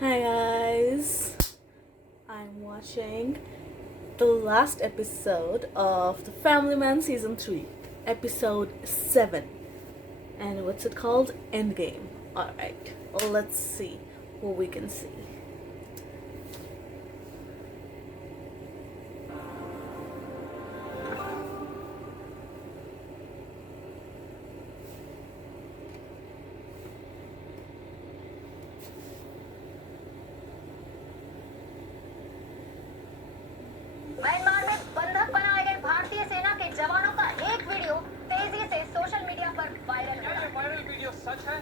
Hi guys, I'm watching the last episode of The Family Man Season 3, Episode 7. And what's it called? Endgame. Alright, let's see what we can see. Myanmar में बंधक बनाए गए भारतीय सेना के जवानों का एक वीडियो तेजी से सोशल मीडिया पर वायरल हो रहा है। वायरल वीडियो सच है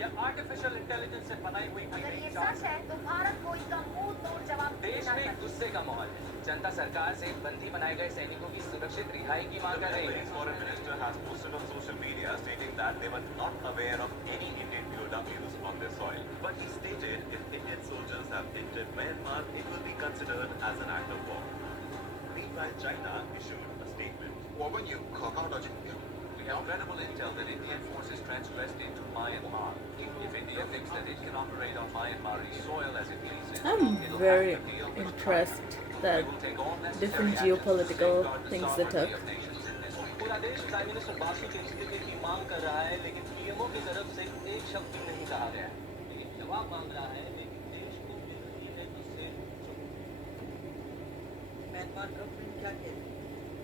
या आर्टिफिशियल इंटेलिजेंस से बनाई हुई अगर ये सच है तो भारत को इसका मुंह तोड़ जवाब देश देना में चाहिए। गुस्से का माहौल है। जनता सरकार से बंदी बनाए गए सैनिकों की सुरक्षित रिहाई की मांग कर रही है। Foreign Minister has posted on social media stating that they were not aware of any Indian POWs on their soil. But he stated if Indian soldiers have entered Myanmar, it will be considered as an act of war. Meanwhile, China issued a statement. 我们有可靠的证据， We have credible intel that Indian forces transgressed into Myanmar. If India thinks that it can operate on Myanmari soil as it pleases, I'm it'll very have to deal with impressed China. that We will take all necessary different actions to geopolitical safeguard the things they sovereignty took. of nations in this region. पूरा देश prime minister Basu के इस्तीफे की मांग कर रहा है, लेकिन पीएमओ की तरफ से एक शब्द भी नहीं कहा गया है। लेकिन जवाब मांग रहा है, लेकिन देश को मिल रही है तो सिर्फ म्यांमार गवर्नमेंट क्या कहती है?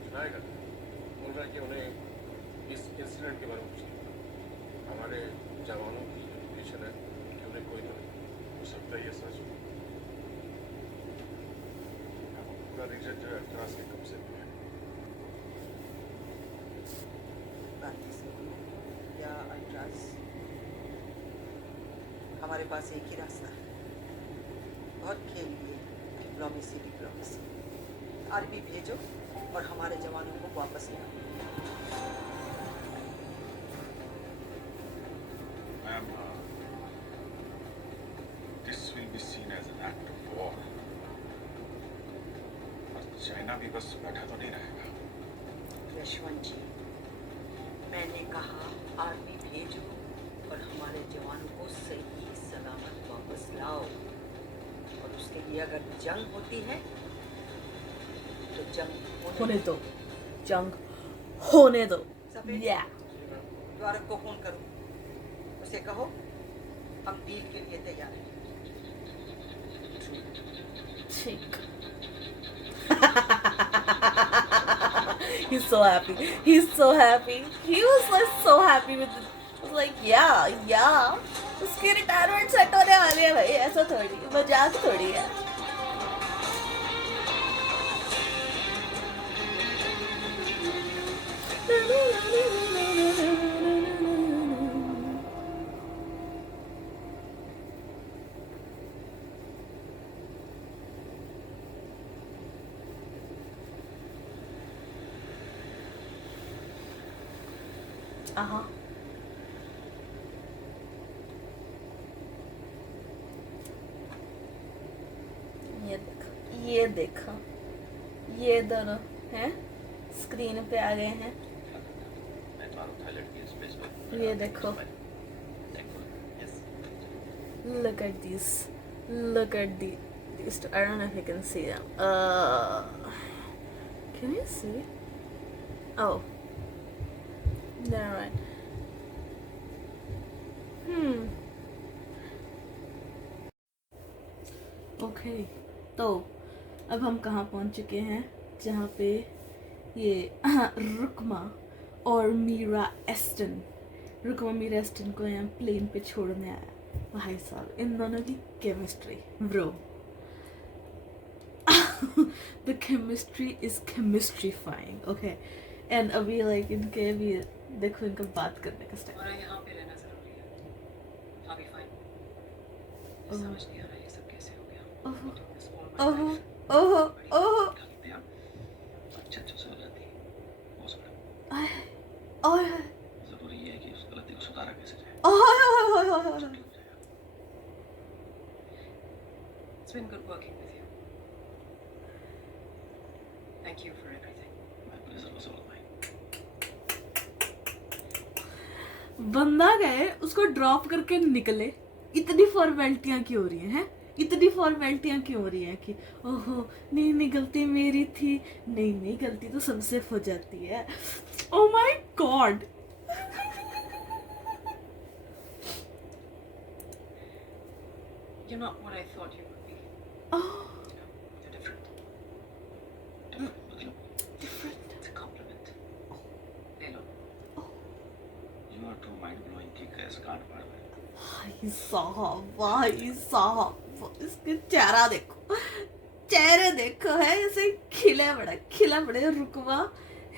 सुनाएगा बोल रहा है कि उन्हें इस इंसिडेंट के बारे में पूछना हमारे जवानों की एजुकेशन है कि उन्हें कोई हो सकता है ये सच हो। पूरा रीजन जो है अल्ट्रास के कब्जे में है। बाकी से या अल्ट्रास हमारे पास एक ही रास्ता है। बहुत खेल लिए डिप्लोमेसी आर्मी भेजो और हमारे जवानों को वापस लाओ। Ma'am, this will be seen as an act of war. और चाइना भी बस बैठा तो नहीं रहेगा। यशवंत जी, मैंने कहा आर्मी भेजो और हमारे जवानों को सही सलामत वापस लाओ। और उसके लिए अगर जंग होती है तो जंग होने दो, जंग होने दो। सफेद Yeah. द्वारक को फोन करो, उसे कहो हम डील के लिए तैयार हैं। Cheek. He's so happy. He's so happy. He was like so happy with it. I was like, yeah. उसकी रिटायरमेंट सेट होने वाली है भाई, ऐसा थोड़ी मजाक थोड़ी है। Uh-huh. ये देखो ये दोनों हैं स्क्रीन पे आ गए हैं। ये देखो, look at these two. I don't know if you can see them. Can you see? Oh, never mind. Okay, तो अब हम कहाँ पहुँच चुके हैं जहाँ पे ये रुकमा और मीरा एस्टन को यहाँ प्लेन पे छोड़ने आया। भाई साहब, इन दोनों की chemistry bro. The chemistry is chemistrifying. Okay, and अभी लाइक इनके भी देखो इनका बात करने का स्टाइल। और यहाँ पे रहना जरूरी है। I'll be fine. समझ नहीं आ रहा ये सब कैसे हो गया। ओहो ओह जरूरी है कि उस गलती को सुधारा कैसे जाए। It's been good working with you. Thank you for everything. My pleasure was all mine. बंदा गए उसको ड्रॉप करके निकले, इतनी फॉर्मेलिटियां क्यों हो रही हैं? इतनी फॉर्मेलिटियाँ क्यों हो रही हैं कि ओहो नहीं नहीं गलती मेरी थी, नहीं नहीं गलती तो सबसे हो जाती है। Oh my God. You're not what I thought you would be. Oh, You're different. Different. It's a compliment. ले लो. You are too mind blowing कि कैसे काट पा रहे हैं। भाई साहब इसके चेहरा देखो, चेहरे देखो है ऐसे खिला बड़े रुकवा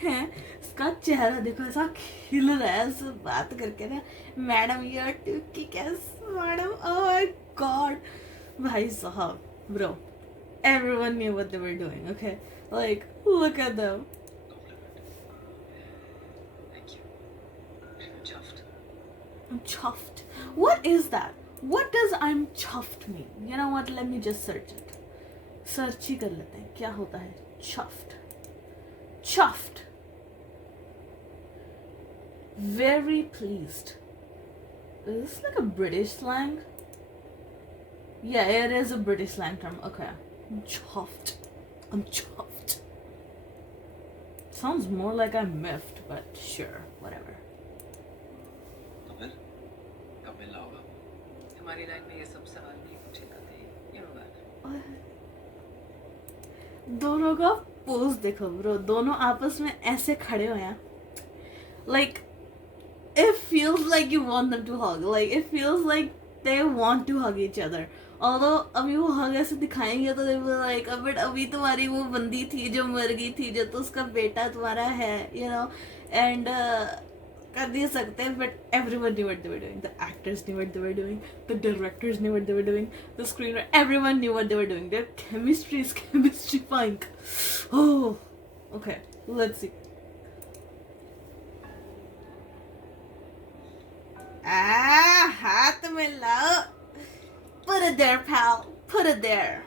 है, इसका चेहरा देखो ऐसा खिल रहा है ऐसे बात करके ना, मैडम यार टूकी कैसे मैडम, ओह माय गॉड। भाई साहब bro, everyone knew what they were doing, okay, like look at them. Thank you. I'm chuffed. I'm chuffed. What is that? What does I'm chuffed mean? You know what? Let me just search it. Search ही कर लेते हैं क्या होता है chuffed. Chuffed. Very pleased. Is this like a British slang? Yeah, it is a British slang term. Okay. I'm chuffed. I'm chuffed. Sounds more like I'm miffed, but sure, whatever. तो फिर कब मिलना होगा? हमारी लाइन में ये सब सवाल नहीं पूछे जाते. You know that. दोनों का पोज देखो ब्रो, दोनों आपस में ऐसे खड़े हुए हैं, like it feels like you want them to hug, like it feels like they want to hug each other. Although अभी वो hug ऐसे दिखाएंगे तो they will like but अभी तुम्हारी वो बंदी थी जो मर गई थी, जो तो उसका बेटा तुम्हारा है, you know, and कर नहीं सकते, but everyone knew what they were doing. The actors knew what they were doing. The directors knew what they were doing. The screenwriter, everyone knew what they were doing. Their chemistry is chemistry-fying. Oh, okay. Let's see. हाथ में लाओ. Put it there, pal. Put it there.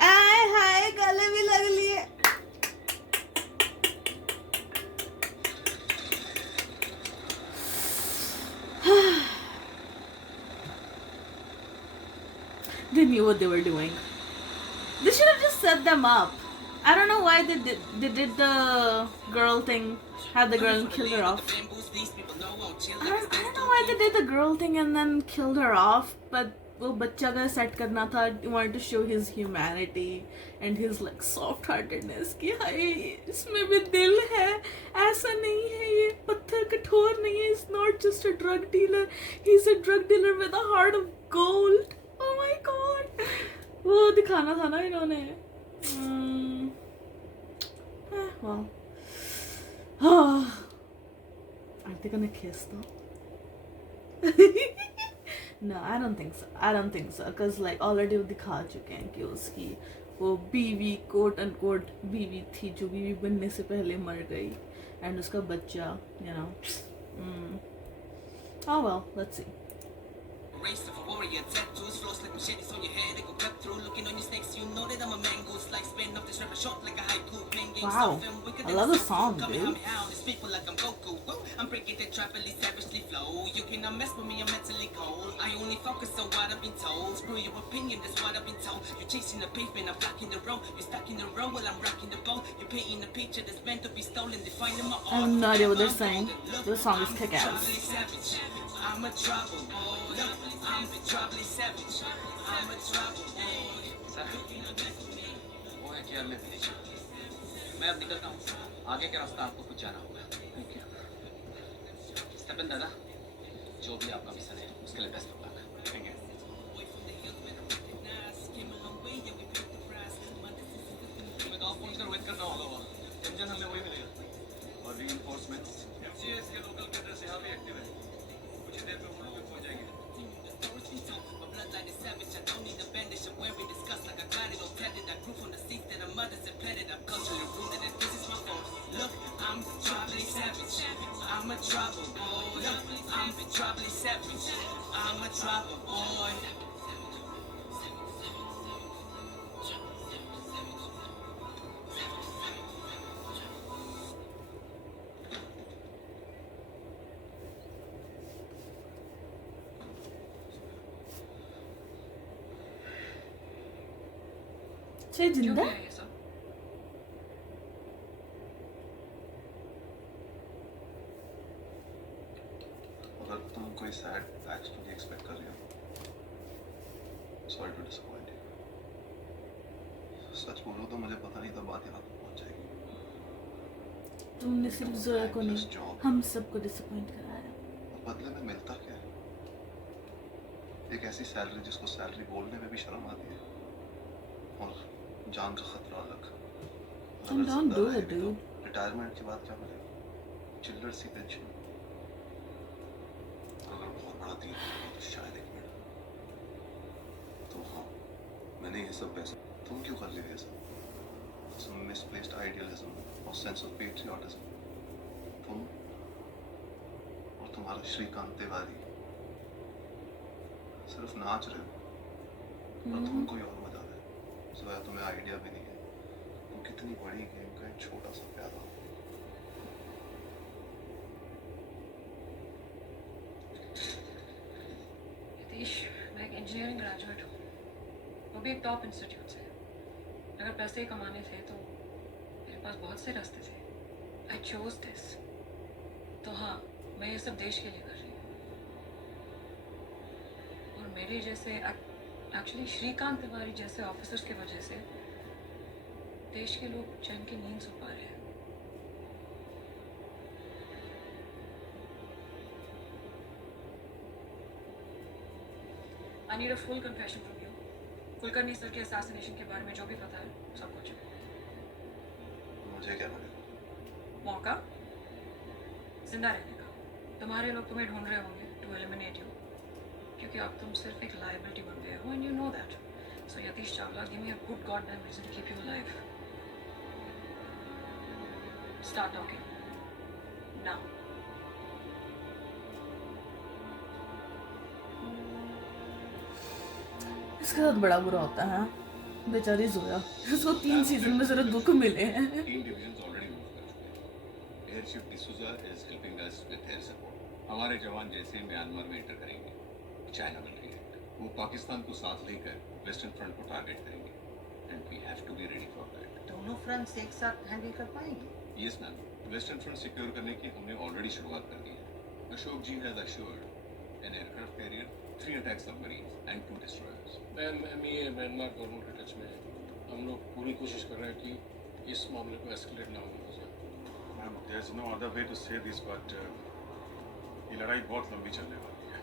आय हाय गले भी लग लिए. They knew what they were doing. They should have just set them up. I don't know why they did the girl thing, had the girl and killed her off. I don't know why they did the girl thing and then killed her off, but वो बच्चा का सेट करना था, wanted to show his humanity and his like soft heartedness कि हाय इसमें भी दिल है, ऐसा नहीं है ये पत्थर कठोर नहीं है, he's not just a drug dealer, he's a drug dealer with a heart of gold. Oh my god, वो दिखाना था ना इन्होंने. Well, are they gonna kiss though? No, I don't think so. I don't think so. Cause like already वो दिखा चुके हैं कि उसकी वो बीवी quote unquote बीवी थी जो बीवी बनने से पहले मर गई, and उसका बच्चा, you know. Oh well, let's see. Race of a warrior, tattoos, flows like machetes on your head. They go cut through, looking on your snakes. You know that I'm a mango slice, spin off this rapper short like a haiku. Playing games, Wow, I love the song, dude. These people like I'm Goku. Woo. I'm breaking the trap, really savagely flow. You cannot mess with me, I'm mentally cold. I only focus on what I've been told. Screw your opinion, that's what I've been told. You're chasing the pavement, I'm blocking the road. You're stuck in the road while I'm rocking the boat. You're painting a picture that's meant to be stolen, defining my art. I have no idea what they're saying. The song is kick ass. I'm a trouble boy. I'm a trouble savage. I'm a trouble boy. वो है केयर में भेज। मैं अब निकलता हूँ। आगे का रास्ता आपको कुछ जाना होगा। स्टेपन दादा, जो भी आपका मिशन है, उसके लिए best of luck. Thank you. मैं तो पहुंचकर वेट कर रहा हूँ। इंजन हमें वही मिलेगा। और रीइंफोर्समेंट्स। MCS के लोकल कैडर्स यहाँ भी एक्टिव है। कुछ देर में वो लोग भी पहुंच जाएंगे। My bloodline is savage. I don't need a bandage. I'm wearing disgust like I got it all tatted. I grew from the seeds that our mothers have planted. I'm culturally rooted and this is my fault. Look, I'm tribally savage. I'm a tribal boy. I'm tribally savage. I'm a tribal boy. से क्यों जिंदा किया ये सब? अगर तुम कोई sad back story expect कर रही हो, सॉरी टू डिसअपॉइंट यू। सच बोलो तो मुझे पता नहीं था बात यहाँ तक पहुँच जाएगी। तुमने सिर्फ जोया को नहीं, हम सबको डिसअपॉइंट कराया। और बदले में मिलता क्या है? एक ऐसी सैलरी जिसको सैलरी बोलने में भी शर्म आती है, और जान का खतरा अलग। Then don't do it, dude. Retirement के बाद क्या मिलेगा? चिल्लर सी पेंशन। अगर बहुत बड़ा दिन हो तो शायद एक मिनट। तो हाँ, मैंने ये सब पैसे तुम क्यों कर रही हो? ये सब some misplaced idealism और sense of patriotism। तुम और तुम्हारा श्रीकांत तिवारी सिर्फ नाच रहे हो, और तुम कोई और मजा रहे हो। सोया तुम्हें आइडिया भी नहीं है तुम कितनी बड़ी गेम का एक छोटा सा प्यादा हो। यतीश, मैं एक इंजीनियरिंग ग्रेजुएट हूँ, वो भी एक टॉप इंस्टीट्यूट से। अगर पैसे कमाने थे तो मेरे पास बहुत से रास्ते थे। I chose this. तो हाँ, मैं ये सब देश के लिए कर रही हूँ। और मेरे जैसे एक्चुअली श्रीकांत तिवारी जैसे ऑफिसर्स की वजह से देश के लोग चैन की नींद सो पा रहे हैं। I need a full confession from you. Kulkarni सर के असैसिनेशन के बारे में जो भी पता है सब कुछ। मुझे क्या मिलेगा? मौका जिंदा रहने का। तुम्हारे लोग तुम्हें ढूंढ रहे होंगे टू एलिमिनेट यू, क्योंकि अब तुम सिर्फ एक लायबिलिटी बन गए हो and you know that. So Yatish Chawla, give me a good goddamn reason to keep you alive. Start talking now. इसके साथ बड़ा बुरा होता है, बेचारी जोया। उसको 3 सीजन में जरा दुख मिले हैं। टीम डिवीजन्स ऑलरेडी मूव कर चुके हैं। एयरशिप D'Souza is helping us with air support. हमारे जवान जैसे म्यांमार में एंटर करेंगे, चाइना विल रिएक्ट। वो पाकिस्तान को साथ लेकर वेस्टर्न फ्रंट को टारगेट करेंगे and we have to be ready for that. दोनों फ्रंट्स एक साथ हैंडल कर पाएंगे? Yes ma'am, western front secure करने की हमने ऑलरेडी शुरुआत कर दी है। Ashok ji has assured an aircraft carrier, 3 attack submarines and 2 destroyers. Ma'am, ये म्यांमार गवर्नमेंट के टच में है। हम लोग पूरी कोशिश कर रहे हैं कि इस मामले को एस्केलेट ना होने दें। Ma'am, there is no other way to say this, but ये लड़ाई बहुत लंबी चलने वाली है।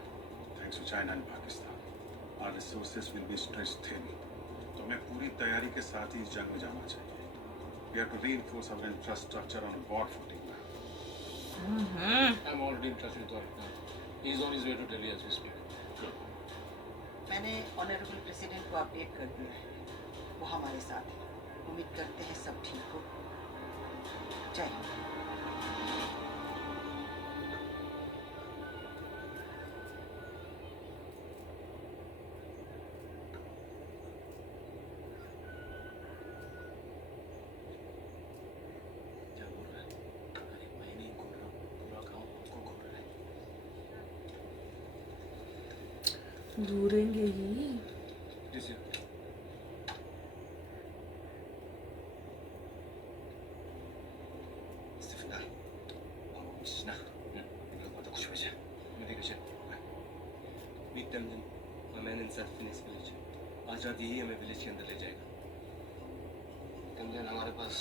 Thanks to China and Pakistan, our resources will be stretched thin. तो हमें पूरी तैयारी के साथ ही इस जंग में जाना चाहिए। We have to reinforce our infrastructure on a broad footing. I am already in touch with he is on his way to Delhi as we speak. मैंने ऑनरेबल प्रेसिडेंट को अपडेट कर दिया है, वो हमारे साथ है। उम्मीद करते हैं सब ठीक हो। जय हिंद। क्या बोल रहा है? अरे मैं नहीं घूर रहा हूँ, पूरा गाँव हमको घूर रहा है। घूरेंगे ही। Listen. Stefan, Krishna, 이거 뭐다 구셔보자. 어디 계셔? Meet Tandon, मैं मैन इंसाफ फिनिक्स विलेज। आज रात यही हमें विलेज के अंदर ले जाएगा। तमजन, हमारे पास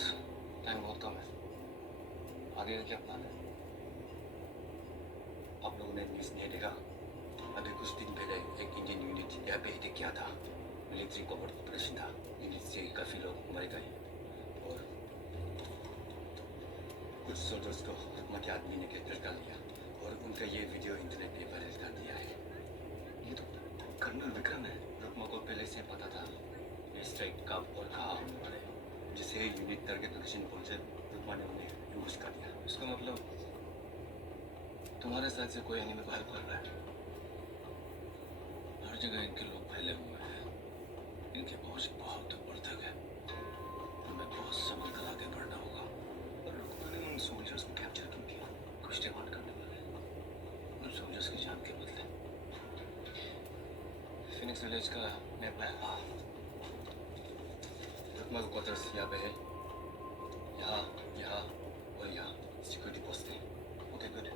टाइम बहुत कम है। आगे का क्या प्लान है? आप लोगों ने न्यूज़ नहीं देखा? अभी कुछ दिन पहले एक इंडियन यूनिट यहाँ पे अटैक किया था। मिलिट्री कवर ऑपरेशन था। यूनिट से काफ़ी लोग मर गए और कुछ सोल्जर्स को रुकमा के आदमी ने कैप्चर कर लिया और उनका ये वीडियो इंटरनेट पे वायरल कर दिया है। ये तो कर्नल विक्रम है। रुकमा को पहले से पता था ये स्ट्राइक कब और कहाँ होने वाला है। जिसे यूनिट टारगेट लोकेशन पहुंचे, रुकमा ने उन्हें यूज कर दिया। इसका मतलब तुम्हारे साथ से कोई एनिमी को हेल्प कर रहा है। हर जगह इनके लोग फैले हुए हैं। इनकी पहुंच बहुत ऊपर तक है। हमें बहुत संभल कर आगे बढ़ना होगा। और रुकमा ने उन सोल्जर्स को कैप्चर क्यों किया? कुछ डिमांड करने वाले हैं। उन सोल्जर्स की जान के बदले। फिनिक्स विलेज का मैप है। रुकमा का क्वार्टर्स यहाँ पे है, यहाँ यहाँ और यहाँ सिक्योरिटी पोस्ट है। Okay good.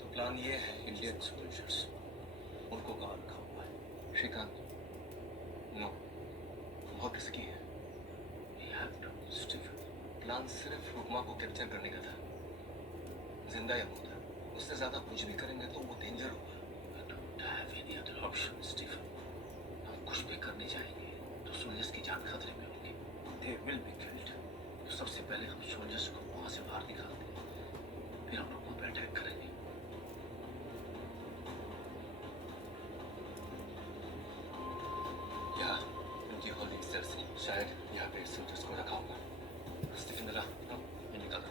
तो प्लान ये है, इंडियन सोल्जर्स उनको कहाँ रखा हुआ है? श्रीकांत? नो, बहुत रिस्की है। स्टीफन, प्लान सिर्फ रुकमा को कैप्चर करने का था, जिंदा या मुर्दा। उससे ज्यादा कुछ भी करेंगे तो वो डेंजर होगा। ऑप्शन स्टीफन, हम कुछ भी करने जाएंगे तो सोल्जर्स की जान खतरे में होगी। They will be killed. तो सबसे पहले हम सोल्जर्स को वहां से बाहर निकालते हैं, फिर हम रुकमा पर अटैक करेंगे। यहाँ उनकी होल्डिंग सेल्स हैं, शायद यहाँ पे सोल्जर्स को रखा होगा। स्टीफन मिला, ये निकालो।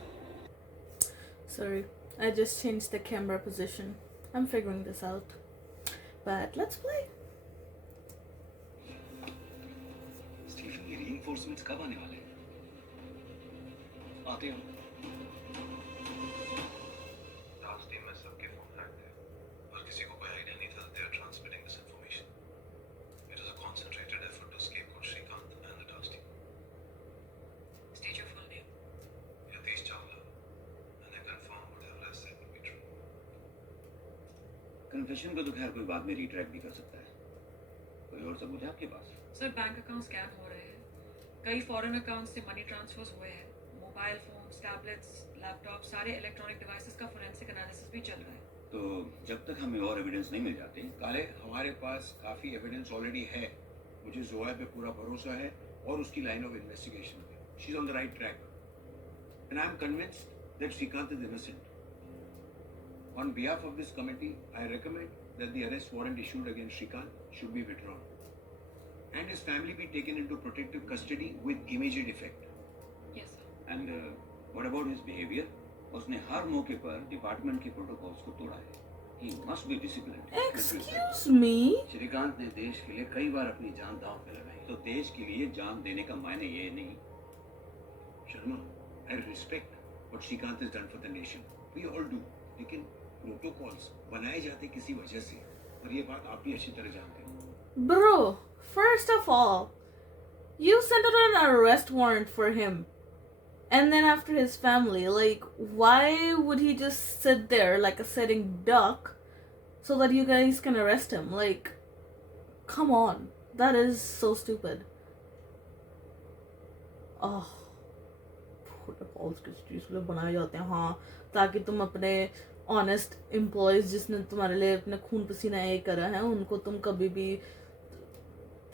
Sorry, I just changed the camera position. I'm figuring this out. But let's play. Stephen, ये रीइंफोर्समेंट्स कब आने वाले हैं? आते हैं। रास्ते में सबके फोन हैक थे और किसी को कोई आइडिया नहीं था they are transmitting this information. It is a concentrated effort to scapegoat Shrikant and the task team. State your full name. Yatish Chawla, and I confirm whatever I said will be true. Confession को तो खैर कोई बाद में रिट्रैक्ट भी कर सकता है। कोई और सबूत है आपके पास? सर बैंक अकाउंट स्कैन हो रहे हैं, कई फॉरेन अकाउंट्स से मनी ट्रांसफर्स हुए हैं, मोबाइल फोन्स, टैबलेट्स, लैपटॉप, सारे इलेक्ट्रॉनिक डिवाइसेस का फोरेंसिक एनालिसिस भी चल रहा है। तो जब तक हमें और एविडेंस नहीं मिल जाते, काले, हमारे पास काफी एविडेंस ऑलरेडी है। मुझे जोया पे पूरा भरोसा है और उसकी लाइन ऑफ इन्वेस्टिगेशन पे। She is on the right track and I am convinced that Shrikant is innocent. On behalf of this committee, I recommend that the arrest warrant issued against Shrikant should be withdrawn and his family be taken into protective custody with immediate effect. Yes, sir. And what about his behaviour? उसने हर मौके पर डिपार्टमेंट के प्रोटोकॉल्स को तोड़ा है। He must be disciplined. Excuse me? Shrikant ने देश के लिए कई बार अपनी जान दांव पे लगाई। तो देश के लिए जान देने का मायने ये नहीं। Sharma, I respect what Shrikant has done for the nation. We all do. लेकिन प्रोटोकॉल्स बनाए जाते किसी वजह से, और ये बात आप भी अच्छी तरह जानते हैं। Bro, first of all, you sent out an arrest warrant for him. And then after his family, like, why would he just sit there like a sitting duck so that you guys can arrest him? Like, come on. That is so stupid. Oh. Protocols किस चीज़ के लिए बनाए जाते हैं? हाँ, ताकि तुम अपने ऑनेस्ट एम्प्लॉयज जिसने तुम्हारे लिए अपने खून पसीना ये करा है उनको तुम कभी भी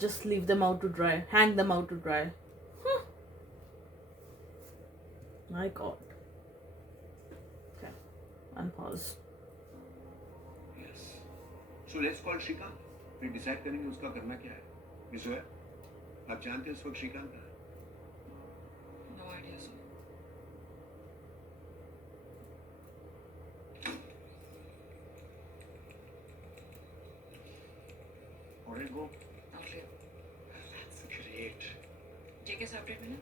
just leave them out to dry, hang them out to dry. My God. Okay, unpause. Yes. So let's call Shrikant. फिर डिसाइड करेंगे उसका करना क्या है। विजय, आप जानते हैं इस वक्त श्रीकांत है? No idea, sir. How did it go? All clear. That's great. JK से update मिला?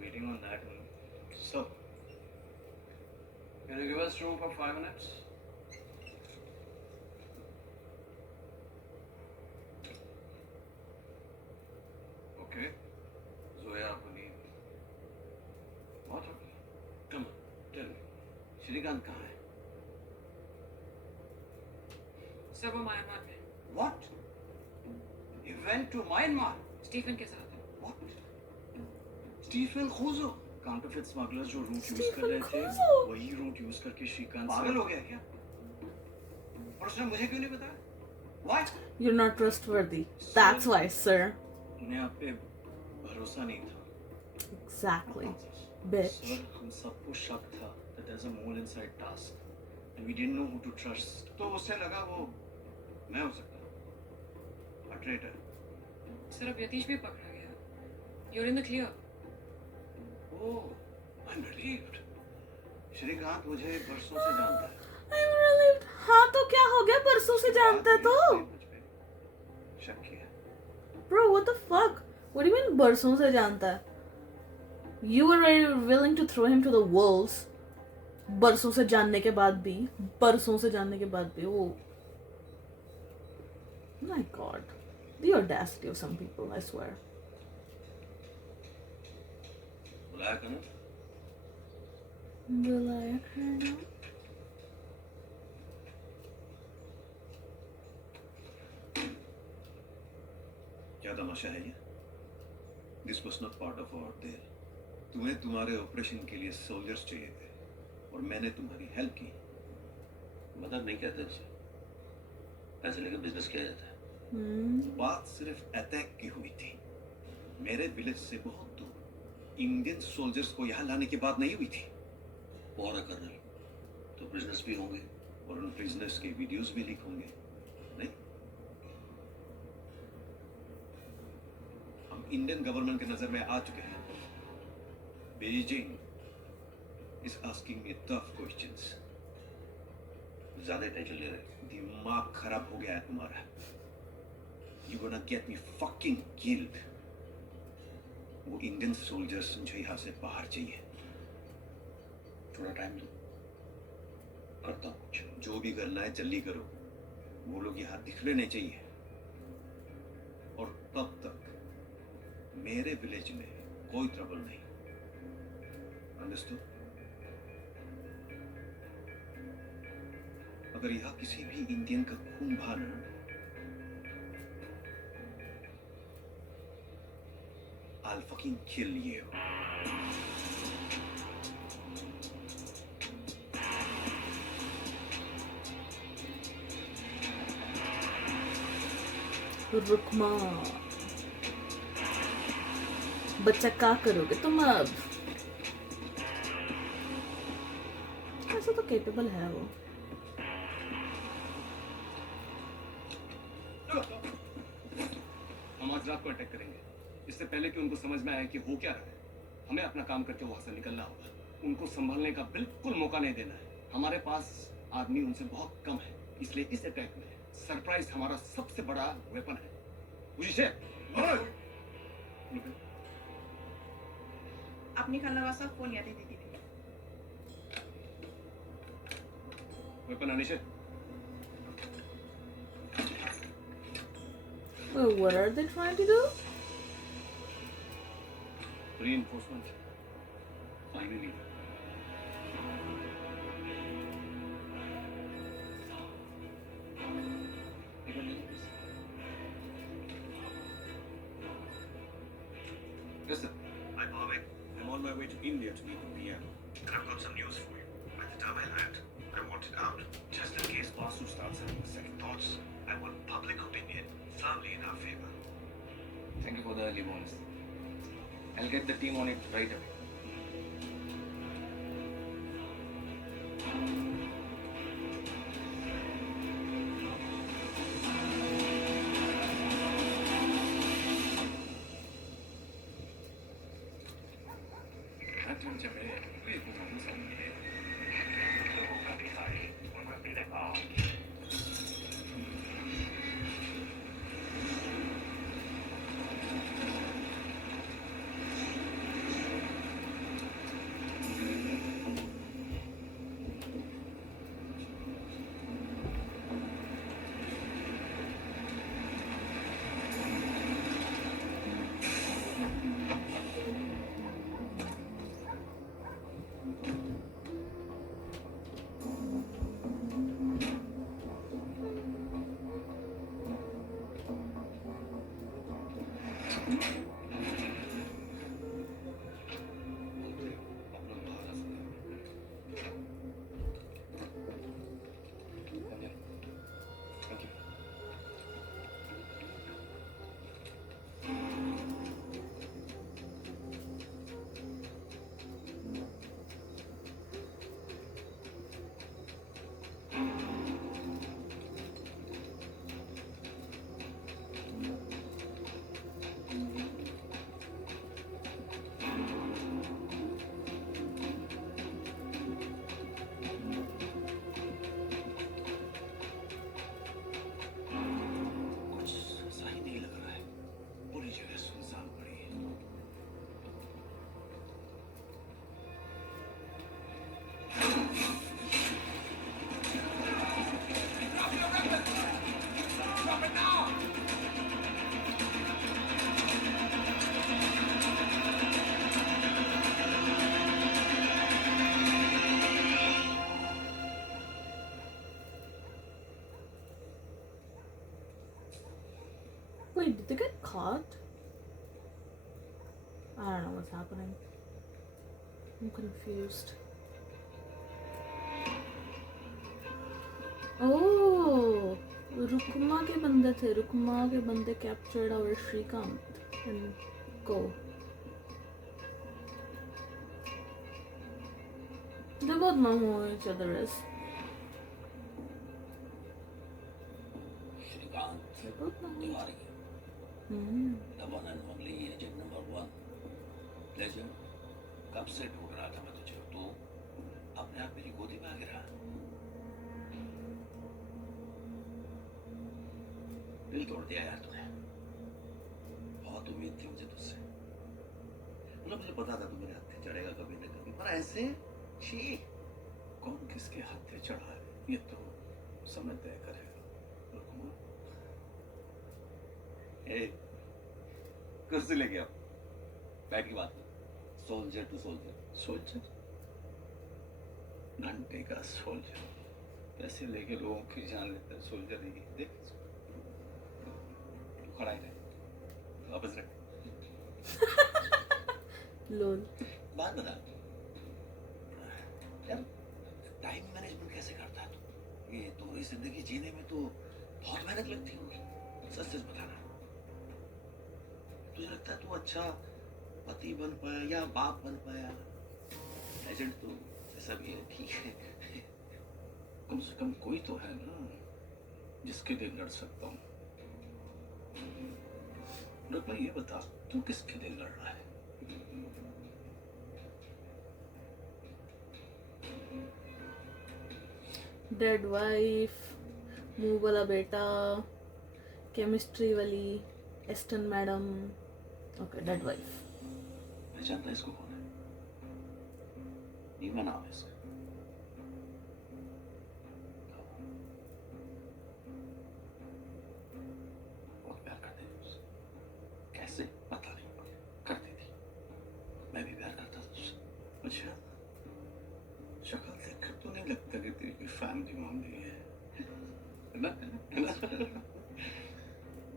Waiting on that one. So, can you give us room for 5 minutes? Okay. Zoya, Puneet. What? Come on, tell me. Shrikant कहाँ है? सर वो म्यांमार में। What? He went to Myanmar. Stephen के साथ है। What? Stephen Khuzo. Counterfeit smugglers जो route use कर Stephen रहे थे Khuzo. वही रूट यूज करके श्रीकांत पागल हो गया क्या? और उसने मुझे क्यों नहीं बताया? Why? You're not trustworthy. That's why, sir. उन्हें आप पे भरोसा नहीं था। Exactly. Bitch. सर, हम सबको शक था that there's a mole inside task and we didn't know who to trust. तो उससे लगा वो मैं हो सकता हूँ। A traitor. सर अब यतीश भी पकड़ा गया। You're in the clear. Oh, I'm relieved. Shrikant मुझे बरसों से जानता है। I'm relieved. हाँ तो क्या हो गया? परसों से जानता है तो? शक किया। Bro, what the fuck? What do you mean बरसों से जानता है? You were really willing to throw him to the wolves. बरसों से जानने के बाद भी, बरसों से जानने के बाद भी, वो My God, the audacity of some people, I swear. बुलाया कनर? बुलाया खाना। क्या तमाशा है ये? This was not part of our deal. तुम्हें तुम्हारे ऑपरेशन के लिए सोल्जर्स चाहिए थे और मैंने तुम्हारी हेल्प की। मदद नहीं कहते उसे, पैसे लेकर बिजनेस किया जाता है। बात सिर्फ अटैक की हुई थी। मेरे विलेज से बहुत दूर इंडियन सोल्जर्स को यहाँ लाने की बात नहीं हुई थी। और कर्नल, तो बिजनेस भी होंगे और उन बिजनेस के वीडियोस भी लीक होंगे। नहीं, हम इंडियन गवर्नमेंट के नजर में आ चुके हैं। Beijing is asking me tough questions. ज्यादा टेंशन ले रहे। दिमाग खराब हो गया है तुम्हारा। You gonna get me fucking killed. वो इंडियन सोल्जर्स मुझे यहाँ से बाहर चाहिए। थोड़ा टाइम दो, करता हूँ कुछ। जो भी करना है जल्दी करो। वो लोग यहाँ दिखने नहीं चाहिए। और तब तक मेरे विलेज में कोई ट्रबल नहीं। अंडरस्टूड? अगर यहाँ किसी भी इंडियन का खून बहाना I'll fucking kill you. Rukma, बच्चा क्या करोगे तुम अब? ऐसा तो केपेबल है वो। हम आज रात को अटैक करेंगे, इससे पहले कि उनको समझ में आए कि हो क्या रहा है। हमें अपना काम करके वहां से निकलना होगा। उनको संभालने का बिल्कुल मौका नहीं देना है। हमारे पास आदमी उनसे बहुत कम है, इसलिए इस अटैक में सरप्राइज हमारा सबसे बड़ा वेपन है। अपनी खाना वासा फोन याद दीदी वेपन अनिशे। What are they trying to do? Reinforcement. Finally. Yes, sir. Hi, Bhavik. I'm on my way to India to meet the PM. And I've got some news for you. By the time I land, I want it out. Just in case Basu starts having second thoughts, I want public opinion firmly in our favor. Thank you for the early bonus. I'll get the team on it right away. Wait, did they get caught? I don't know what's happening. I'm confused. Oh, Rukma के बंदे थे. रुकमा के बंदे captured our Shrikant and go. They both know who each other is. Shrikant They both know. Tiwari, the one and only agent number 1. Legend, कब से ढूंढ रहा था मैं तुझे. तू अपने आप मेरी गोदी में आ गिरा. दिल तोड़ दिया यार तूने. बहुत उम्मीद थी मुझे तुझसे. मतलब मुझे पता था तू मेरे हाथ पे चढ़ेगा कभी न कभी, पर ऐसे छी. कौन किसके हाथ पे चढ़ा है ये तो समय तय करेगा. रुकमा, ए, कुर्सी लेके आओ. बैठ की बात. Soldier to soldier. सोल्जर, घंटे का सोल्जर, पैसे लेके लोगों की जान लेता है. सोल्जर ही देख. तू खड़ा ही रहे, वापस रख. Lol. बात बता यार, टाइम मैनेजमेंट कैसे करता है तू? ये तुम्हारी जिंदगी जीने में तो बहुत मेहनत लगती होगी. सच सच बताना. तुझे लगता है तू अच्छा पति बन पाया या बाप बन पाया? एजेंट तो ऐसा भी है, ठीक है. कम से कम कोई तो है ना जिसके लिए लड़ सकता हूँ. रुकमा, ये बता तू किसके लिए लड़ रहा है? Dead wife, मुंह वाला बेटा, chemistry वाली, Aston madam. Okay, dead wife. मैं जानता इसको कौन है. नीमा नाम है इसका. बहुत प्यार करते थे उससे. कैसे पता नहीं, करती थी. मैं भी प्यार करता था उससे. अच्छा, शक्ल देखकर तो नहीं लगता कि तेरी कोई फैमिली मामली है.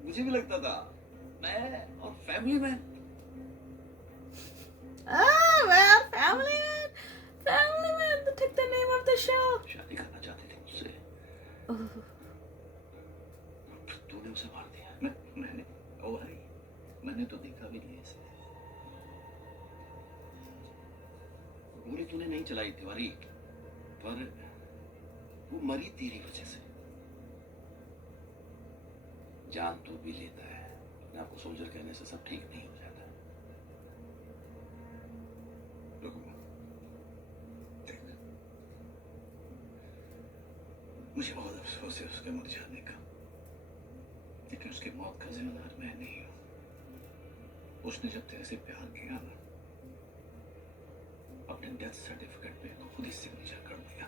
मुझे भी लगता था. मैं और फैमिली में. Well, family man. Family man. They took the name of the show. शादी करना चाहती थी मुझसे. तूने उसे मार दिया. मैंने ओ भाई, मैंने तो देखा भी नहीं इसे. गोली तूने नहीं चलाई तिवारी, पर वो मरी तेरी वजह से. जान तू भी लेता है. अपने आपको सोल्जर कहने से सब ठीक नहीं हो जाता. देख, मुझे बहुत अफसोस है उसके मर जाने का, लेकिन उसकी मौत का जिम्मेदार मैं नहीं हूं. उसने जब तेरे से प्यार किया ना, अपने डेथ सर्टिफिकेट पे खुद ही सिग्नेचर कर दिया.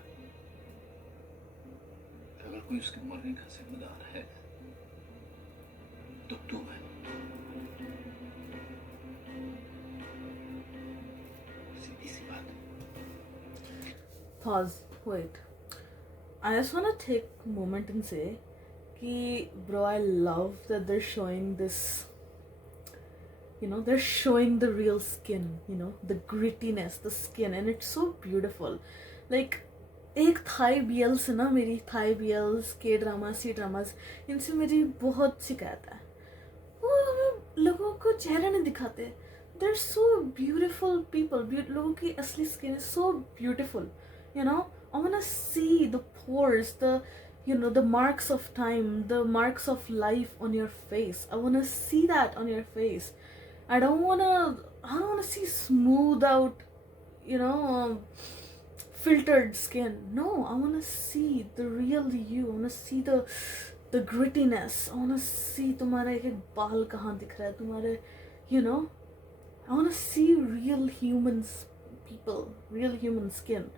अगर कोई उसके मरने का जिम्मेदार है तो तू है. सीधी सी बात. Pause. Wait. I just want to take a moment and say कि bro, I love that they're showing this, you know, they're showing the real skin, you know, the grittiness, the skin, and it's so beautiful. Like, एक Thai BL से ना, मेरी Thai BLs, के ड्रामा, सी ड्रामास, इनसे मेरी बहुत शिकायत है. वो हमें लोगों को चेहरा नहीं दिखाते. They're so beautiful people. लोगों की असली skin is so beautiful, you know. I want to see the pores, the marks of time, the marks of life on your face. I want to see that on your face. I don't want to see smooth out, filtered skin. No, I want to see the real you. I want to see the grittiness. I want to see तुम्हारा एक बाल कहाँ दिख रहा है, तुम्हारे, I want to see real people, real human skin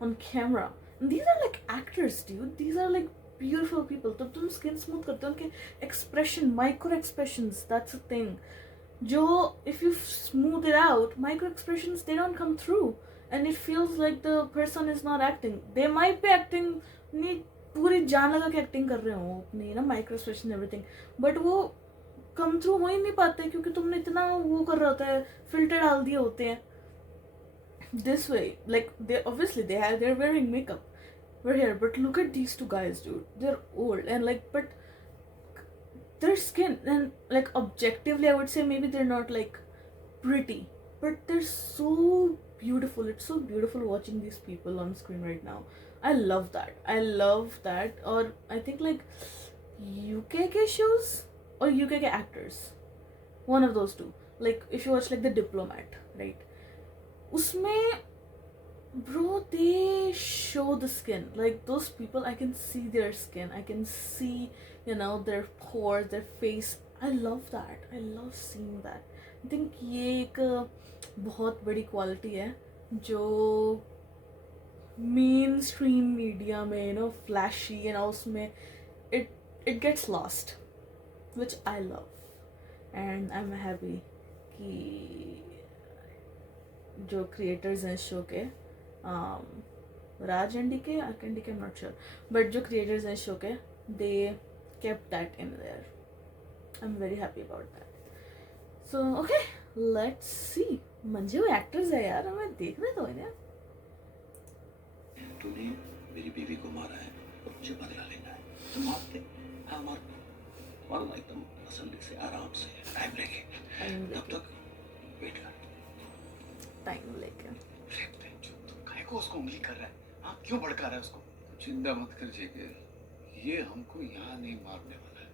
on camera. And these are like actors, dude. These are like beautiful people. जब तुम skin smooth करते हो, उनके expression, micro expressions, that's the thing. जो, if you smooth it out, micro expressions, they don't come through. And it feels like the person is not acting. They might be acting, नहीं पूरी जान लगा के acting कर रहे हो अपनी, micro expression everything. But वो कम थ्रू हो ही नहीं पाते क्योंकि तुमने इतना वो कर रहा होता है, फिल्टर डाल दिए होते हैं. This way, like they obviously they're wearing makeup. We're here, but look at these two guys, dude. They're old and like, but their skin and like objectively, I would say maybe they're not like pretty, but they're so beautiful. It's so beautiful watching these people on screen right now. I love that. I love that. Or I think like UKK shows or UKK actors, one of those two. Like if you watch like The Diplomat, right? Usme, bro, they show the skin. Like those people, I can see their skin. I can see, you know, their pores, their face. I love that. I love seeing that. I think ये एक बहुत बड़ी क्वालिटी है जो main stream media में, you know, flashy and उसमें it gets lost, which I love, and I'm happy कि जो क्रिएटर्स हैं शो के, Raj and DK, I am not sure, but जो क्रिएटर्स हैं शो के, they kept that in there. I am very happy about that. So okay, let's see. मंजे हुए एक्टर्स है यार, हमें देखने दो इन्हें. तूने मेरी बीवी को मारा है और मुझे बदला लेना है. तो मारते, हाँ मारना एकदम तसल्ली से, आराम से, टाइम लेके. तब तक वेट कर. टाइम लेके काहे को उसको उंगली कर रहा है? हाँ, क्यों भड़का रहा है उसको? चिंता मत कर जेके, ये हमको यहाँ नहीं मारने वाला है.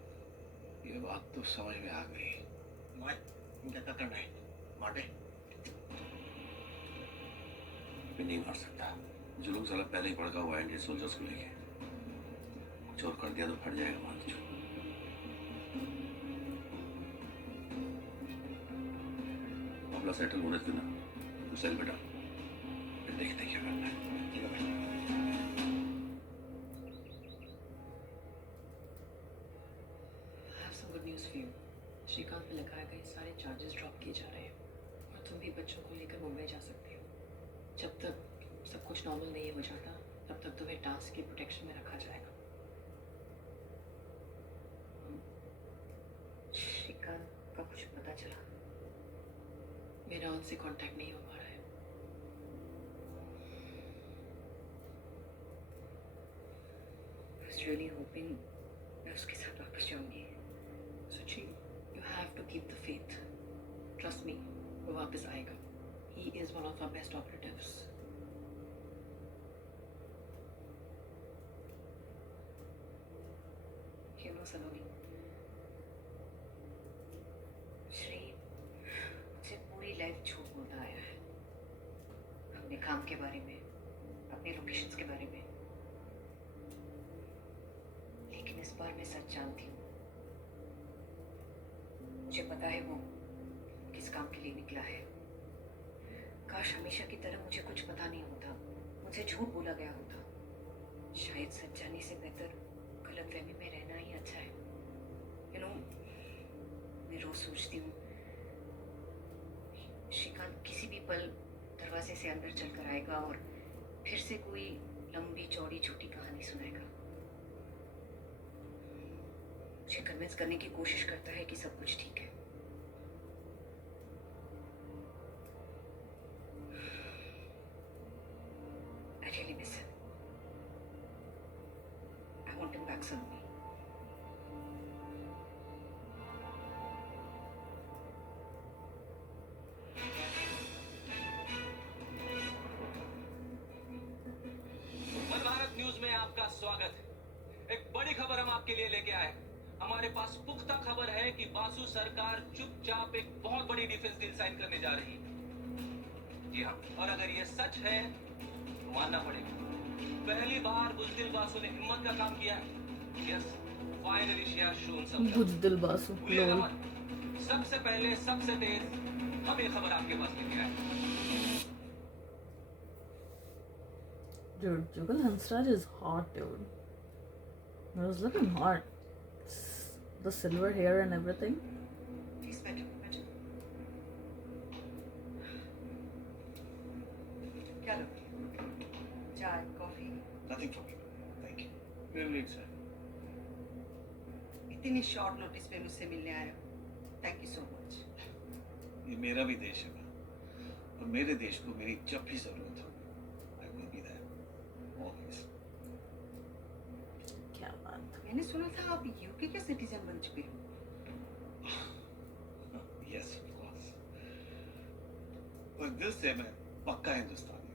ये बात तो समझ में आ गई. मैं क्या करना है? मार दे. मैं नहीं मार सकता. जुलूम साला पहले ही भड़का हुआ है इंडियन सोल्जर्स को लेके. कुछ और कर दिया तो फट जाएगा मान लीजिए. मामला सेटल होने देना. तू सेल बेटा, फिर देखते क्या करना है. ठीक है भाई. I have some good news for you. Shrikant पे लगाए गए सारे चार्जेस ड्रॉप किए जा रहे हैं और तुम भी बच्चों को लेकर मुंबई जा सकते हो. जब तक सब कुछ नॉर्मल नहीं हो जाता तब तक तुम्हें टास्क की प्रोटेक्शन में रखा जाएगा. श्रीकांत का कुछ पता चला? मेरा उनसे कांटेक्ट नहीं हो पा रहा है. I was really hoping मैं उसके साथ वापस जाऊंगी. Suchi, you have to keep the faith. Trust me, वो वापस आएगा. He is one of our best operatives. You know, Saloni, Shri मुझे पूरी लाइफ झूठ बोलता आया है. अपने काम के बारे में, अपने लोकेशंस के बारे में. लेकिन इस बार मैं सच जानती हूँ. मुझे पता है वो किस काम के लिए निकला है. काश हमेशा की तरह मुझे कुछ पता नहीं होता, मुझे झूठ बोला गया होता. शायद सच जाने से बेहतर गलतफहमी में रहना ही अच्छा है. यू नो, मैं रोज सोचती हूँ श्रीकांत किसी भी पल दरवाजे से अंदर चलकर आएगा और फिर से कोई लंबी चौड़ी छोटी कहानी सुनाएगा. मुझे कन्विंस करने की कोशिश करता है कि सब कुछ ठीक है. I really miss him. I want him back someday. One Bharat न्यूज में आपका स्वागत है. एक बड़ी खबर हम आपके लिए लेके आए. हमारे पास पुख्ता खबर है कि बासु सरकार चुपचाप एक बहुत बड़ी डिफेंस डील साइन करने जा रही है. जी हाँ, और अगर ये सच है तो मानना पड़ेगा. पहली बार बुज़दिल बासु ने हिम्मत का काम किया है. Yes, finally she has shown some. बुज़दिल बासु, भूलिएगा मत, सबसे पहले सबसे तेज हम ये खबर आपके पास लेके आए. Dude, Jugal Hansraj is hot, dude. He was looking hot. The silver hair and everything. Please, madam. क्या लो? चाय, coffee? Nothing for me. Thank you. We'll meet, sir. इतनी शॉर्ट नोटिस पे मुझसे मिलने आया. Thank you so much. ये मेरा भी देश है और मेरे देश को मेरी जब भी जरूरत हो I will be there always। क्या बात। मैंने सुना था आप यूके के सिटीजन बन चुके हो। Yes, of course। और दिल से मैं पक्का हिंदुस्तानी।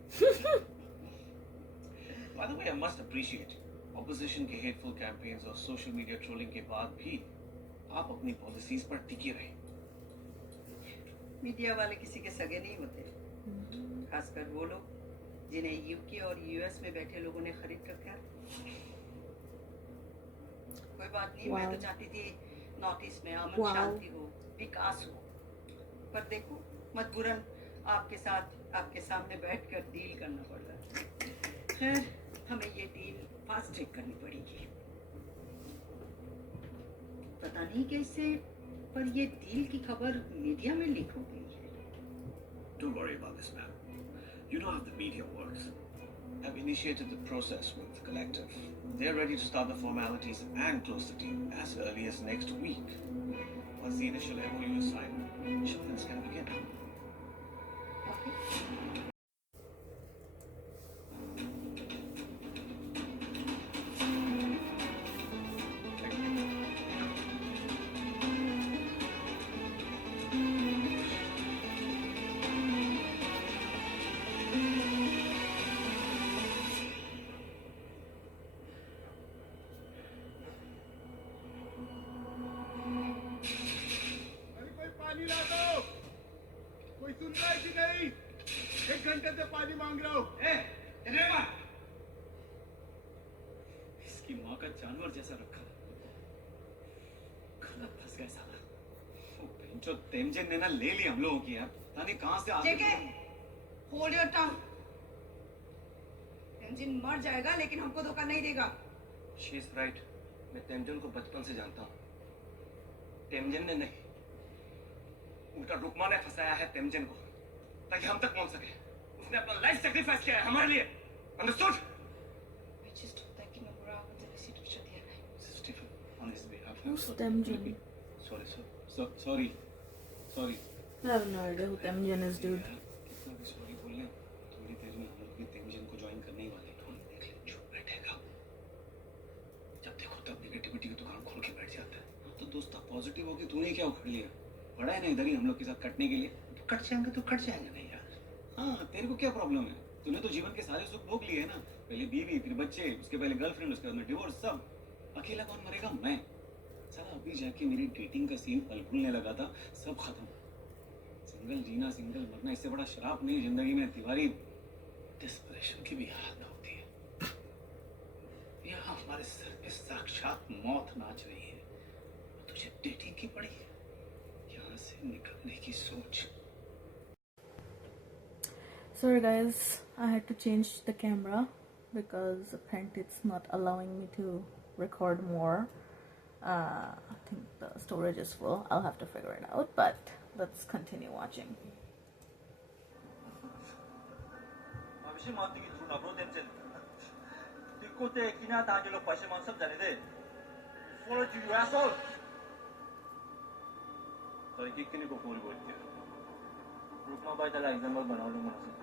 By the way, I must appreciate opposition के hateful campaigns और social media trolling के बाद भी आप अपनी policies पर टिके रहे। मीडिया वाले किसी के सगे नहीं होते, खासकर वो लोग जिन्हें यूके और यूएस में बैठे लोगों ने खरीद कर क्या। कोई बात नहीं, मैं तो चाहती थी नॉर्थ ईस्ट में अमन शांति हो, विकास हो, पर देखो मजबूरन आपके साथ आपके सामने बैठकर डील करना पड़ रहा है। खैर, हमें ये डील फास्ट ट्रैक करनी पड़ेगी। पता नहीं कैसे, पर ये डील की खबर मीडिया में लीक हो गई है। Don't worry about this, ma'am. You know how the media works. I've initiated the process with the collective. They're ready to start the formalities and close the deal as early as next week. Once the initial MOU is signed, shipments can begin. पानी ला दो। कोई सुन रहा है कि नहीं? 1 घंटे से पानी मांग रहा हूँ। इसकी माँ का जानवर जैसा रखा, गलत फंस गया साला। जो तेमजिन ने ना ले ली हम लोगों की यार, पता नहीं कहाँ से जेके, होल्ड योर टंग। तेमजिन मर जाएगा लेकिन हमको धोखा नहीं देगा। She is right। मैं तेमजिन को बचपन से जानता हूँ। तेमजिन ने नहीं, उल्टा रुकमा ने फंसाया है तेमजिन को ताकि हम तक पहुंच सके। उसने अपना लाइफ सैक्रिफाइस किया है हमारे लिए। Understood? I just hope that Kimura will receive the shadiya. Stephen, on his behalf, Who's Temujin? Sorry, sorry। I have no idea who Temujin is, dude. कितना भी सॉरी बोल लें, थोड़ी देर में हम लोग भी तेमजिन को ज्वाइन करने ही वाले हैं। देख ले, चुप बैठेगा। जब देखो तब नेगेटिविटी की दुकान खोल के बैठ जाता है। तो दोस्त पॉजिटिव होगी, तूने क्या उखड़ लिया? पड़ा है ना इधर ही हम लोग के साथ कटने के लिए। तो कट जाएंगे तो कट जाएंगे नहीं यार। हाँ, तेरे को क्या प्रॉब्लम है? तूने तो जीवन के सारे सुख भोग लिए है ना। पहले बीवी, फिर बच्चे, उसके पहले गर्लफ्रेंड, उसके बाद में डिवोर्स, सब। अकेला कौन मरेगा? मैं। साला अभी जाके मेरी डेटिंग का सीन फल फूलने लगा था, सब खत्म। सिंगल जीना, सिंगल मरना, इससे बड़ा श्राप नहीं जिंदगी में तिवारी। डिस्परेशन की भी हालत होती है। यहाँ हमारे सर पे साक्षात मौत नाच रही है, तुझे डेटिंग की पड़ी है। यहाँ से निकलने की सोच। Sorry guys, I had to change the camera because apparently it's not allowing me to record more. I think the storage is full. I'll have to figure it out, but let's continue watching. Rukma भाई त्याला एक्झाम्पल बनवलं म्हणून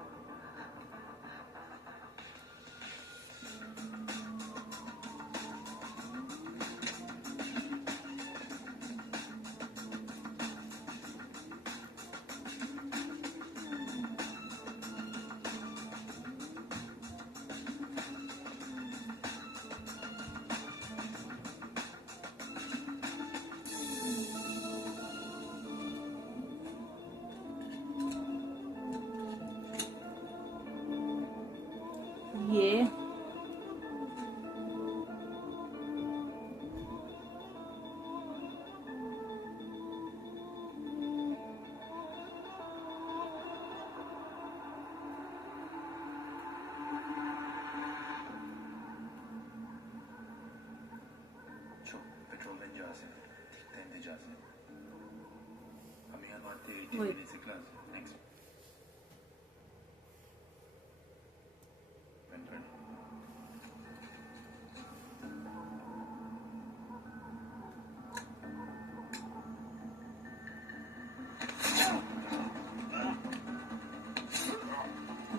Yeah. Petrol लेने जा से देखते जा से हमें यहाँ बात 18 Wait. मिनट से क्लास नेक्स्ट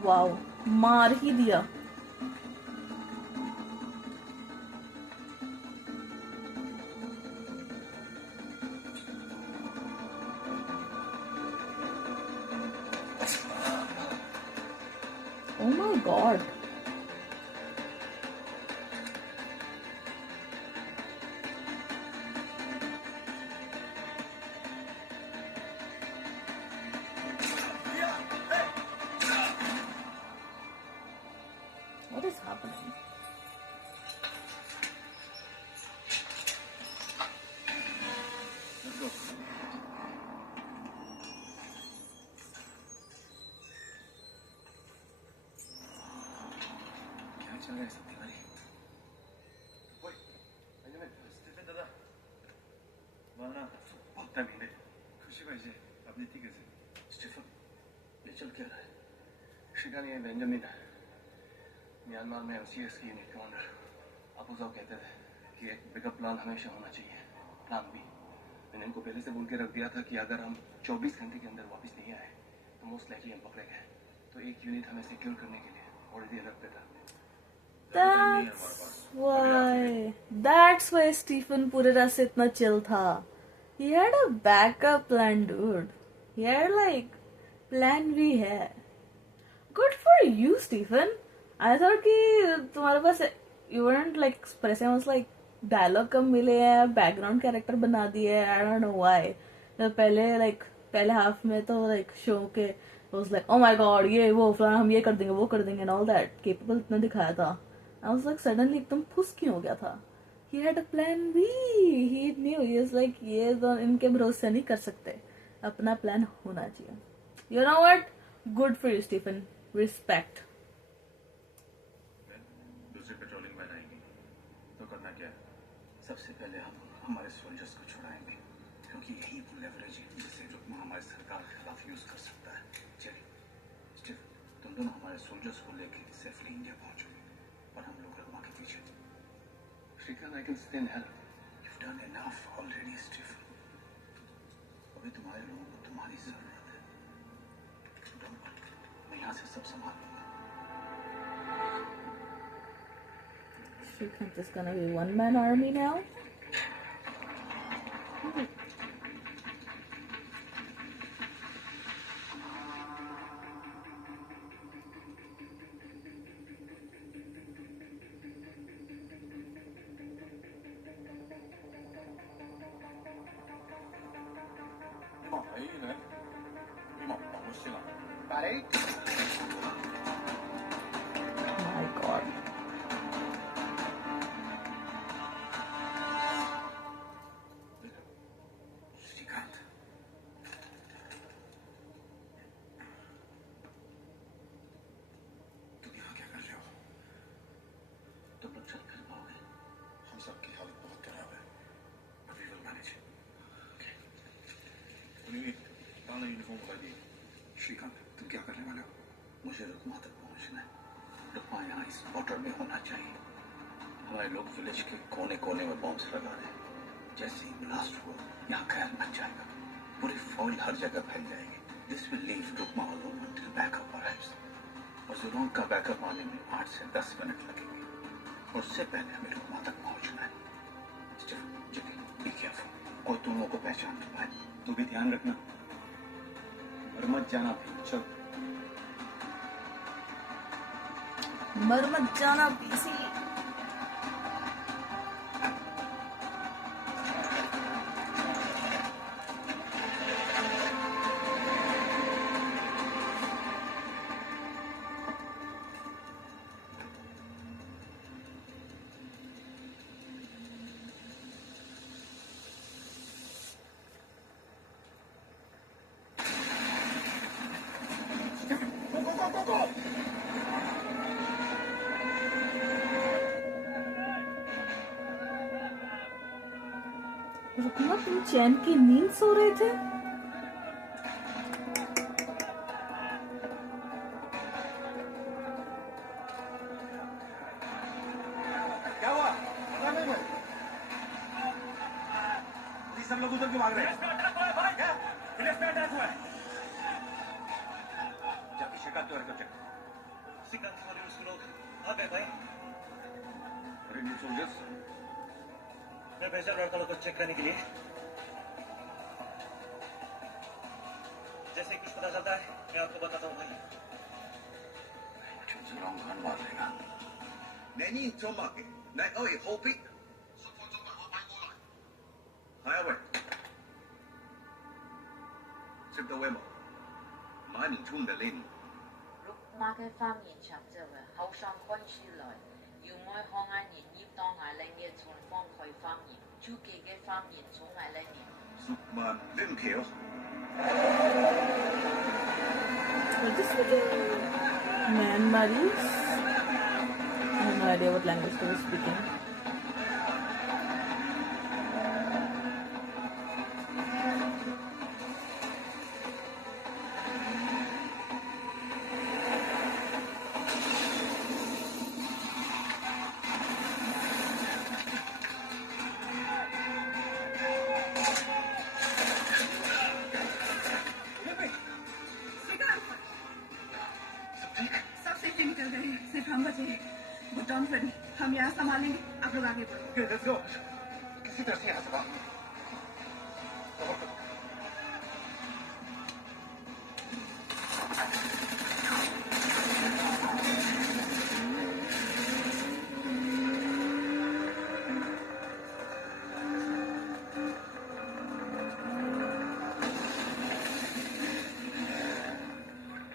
वाओ, मार ही दिया। Oh my god. What is happening? Let's go. क्या चल रहा है सब तिवारी? ओए, बेंजामिन, स्टीफन दादा, वाला बहुत महीने खुशी पाहिजे आपने ठीक है स्टीफन, ये चल क्या रहा है? शिकानी है बेंजामिन, म्यांमार में MCS की यूनिट कमांडर अबूजाव कहते थे कि एक बैकअप प्लान हमेशा होना चाहिए, प्लान बी। मैंने इनको पहले से बोल के रख दिया था कि अगर हम 24 घंटे के अंदर वापस नहीं आए तो मोस्ट लाइकली हम पकड़े गए। तो एक यूनिट हमें सिक्योर करने के लिए ऑलरेडी अलर्ट पे था। That's why Stephen पूरे रास्ते इतना चिल था. He had a backup plan, dude. He had like plan B है. Good for you, Stephen. I thought कि तुम्हारे पास you weren't like expressing, was like dialogue कम मिले हैं, background character बना दिए. I don't know why. तो पहले हाफ में तो like show के was like oh my god ये वो फलाना हम ये कर देंगे and all that capable इतना दिखाया था. I was like suddenly एकदम फुस क्यों हो गया था. He had a plan B. He knew. He was like ये तो इनके भरोसे नहीं कर सकते. अपना प्लान होना चाहिए. You know what? Good for you, Stephen. Respect. दूसरी पेट्रोलिंग वैन आएगी तो करना क्या है? सबसे पहले हम हमारे सोल्जर्स को छुड़ाएंगे क्योंकि यही वो लेवरेज है जिसे रुकमा हमारी सरकार के खिलाफ यूज कर सकता है. चलिए स्टीव, तुम दोनों हमारे सोल्जर्स को लेकर सेफली इंडिया पहुंचोगे और हम लोग रुकमा के पीछे. Shrikant, I can still help. You've done enough already, Steve. अभी तुम्हारे लोगों को तुम्हारी जरूरत है. Don't worry, मैं यहाँ से सब संभाल लूंगा. Shrikant is gonna be one-man army now. My God. Shrikant, तुम यहाँ क्या कर रहे हो? तुम लोग चल कर पाओगे? हम सबकी हालत बहुत खराब है. But we will manage. काला यूनिफॉर्म बता दी. श्रीकांत, तुम क्या करने वाले हो? मुझे रुकमा तक पहुंचना है. रुकमा यहाँ इस बॉर्डर में होना चाहिए. हमारे लोग विलेज के कोने कोने में बॉम्ब्स लगा रहे हैं. जैसे ही ब्लास्ट हुआ यहाँ खैर मच जाएगा. पूरी फौज हर जगह फैल जाएगी. This will leave Rukma alone until backup arrives. और जुनून का बैकअप आने में 8 से 10 मिनट लगेंगे. और उससे पहले हमें रुकमा तक पहुंचना है. Be careful. कोई तुम लोगों को पहचान नहीं पाए. तू भी ध्यान रखना और मत जाना. चल मर मत जाना पीसी. रुकना, तुम चैन की नींद सो रहे थे? क्या हुआ? पता नहीं भाई. सब लोग उधर क्यों भाग रहे हैं? क्या? विलेज में अटैक हुआ है. जाके शिकायत तो करके चेक. श्रीकांत वाले उसके लोग आ गए भाई। अरे न्यू सोल्जर्स, मैं भेजा लड़का लोग को चेक करने के लिए। जैसे ही कुछ पता चलता है मैं आपको बताता हूँ भाई।你呢做乜嘅？你可以好必。係啊喂，識到威冇？馬年衝嘅呢？ रुकमा के फार्म yin chap जब हाउ शाम कौन शी लॉय यू मोय होंग आन yin yip tong ai lên nghe chun phong khoi farm yin chu के farm yin chung ai lên yin 熟萬拎橋。 Is this freaking Myanmaris? I have no idea what language they were speaking. सब सेफ्टी निकल गए, सिर्फ हम बचे हैं। But don't worry, हम यहाँ संभालेंगे, आप लोग आगे बढ़ो। Okay, let's go. किसी तरह से यहाँ से बाहर।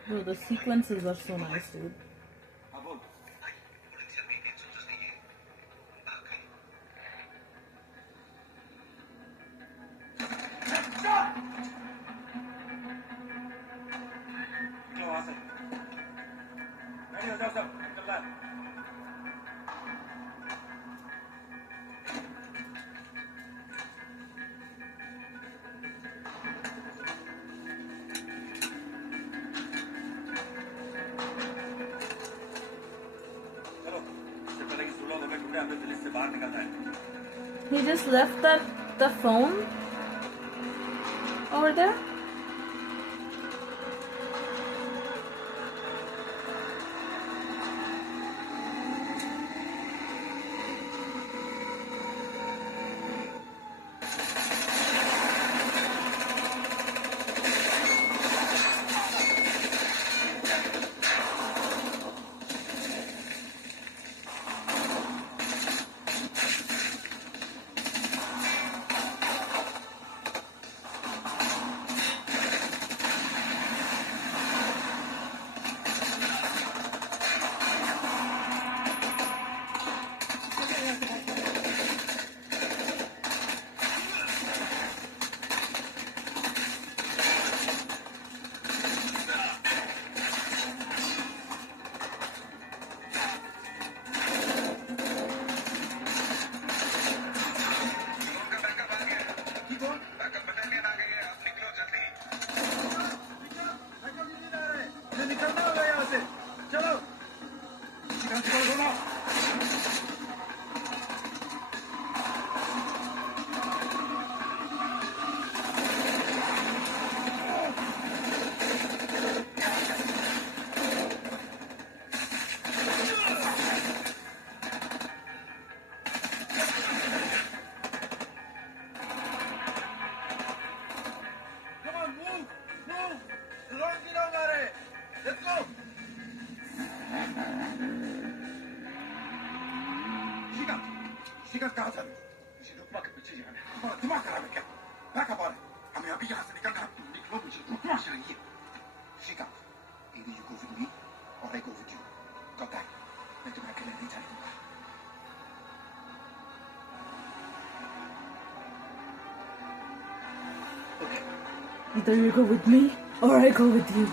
Bro, the sequences are so nice, dude. He just left the phone over there? शिखर कहाँ जा रहे हो? मुझे रुकमा के पीछे जाना है। तुम्हारा दिमाग खराब है क्या? Back up on it. हमें अभी यहाँ से निकलना है। तुम निकलो, मुझे रुकमा चाहिए। शिखर, either you go with me or I go with you. Got that? मैं तुम्हें अकेले नहीं जाने दूंगा। Either you go with me or I go with you.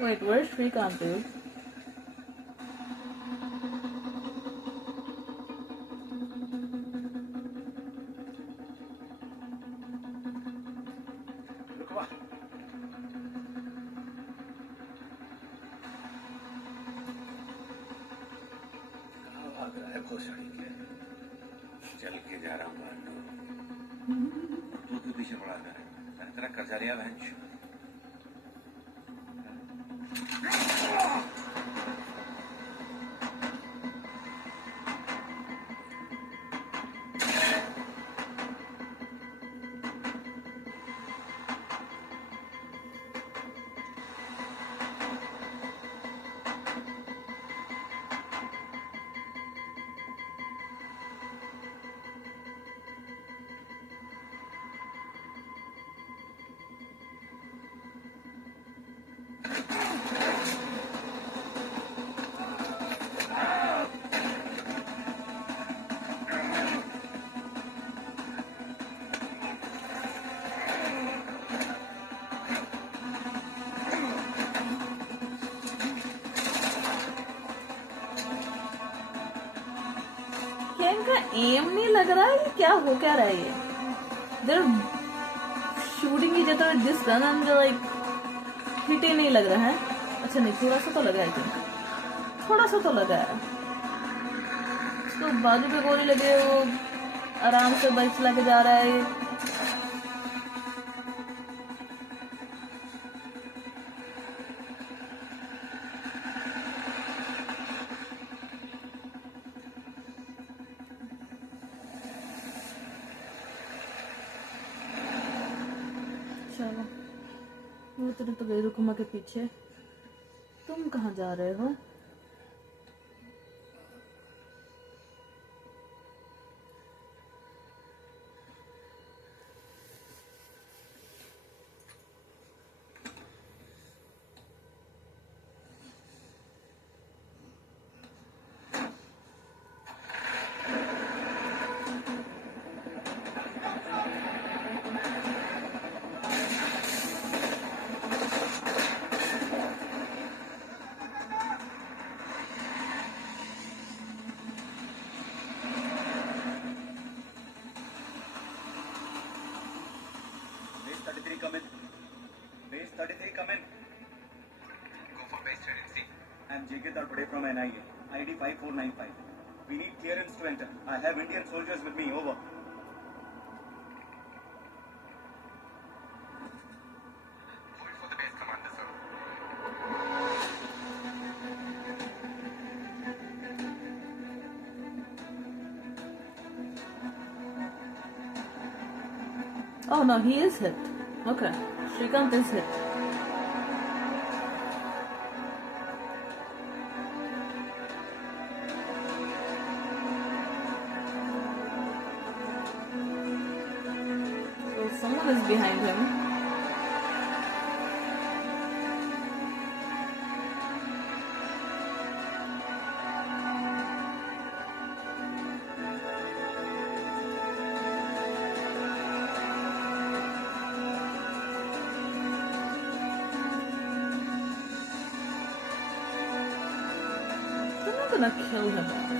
Wait, where's Shrikant, dude? भाग रहा है भोसड़ी के। चल के जा रहा हूँ पांडु। तू क्यों पीछे पड़ा कर? मैंने तेरा कर्जा लिया बहन। क्या इनका एम नहीं लग रहा है? ये क्या हो क्या रहा है? ये they're shooting each other with this gun and they're like hit ही नहीं लग रहा है। अच्छा नहीं, थोड़ा सा तो लगा है, थोड़ा सा तो लगा है। उसको बाजू पे गोली लगे, वो आराम से बाइक चला के जा रहा है। चलो, वो तो गई रुकुमा के पीछे। तुम कहाँ जा रहे हो? Base 33 come in. Base 33 come in. Go for base 33. I'm J.K. Tarpade from NIA. ID 5495. We need clearance to enter. I have Indian soldiers with me. Over. Wait for the base commander, sir. Oh no, he is hit. Okay, Shrikant is hit. So someone is behind him. They're not gonna kill him off.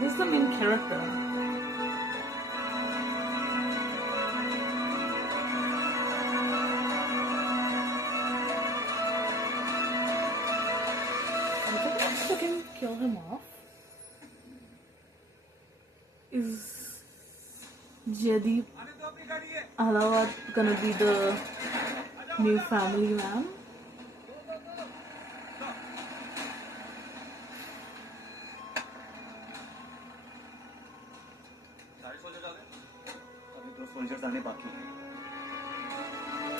He's the main character. Are they gonna fucking kill him off? Is Jaideep Ahlawat gonna be the new family man? सारे soldiers आ गए? अभी 2 soldiers आने बाकी हैं।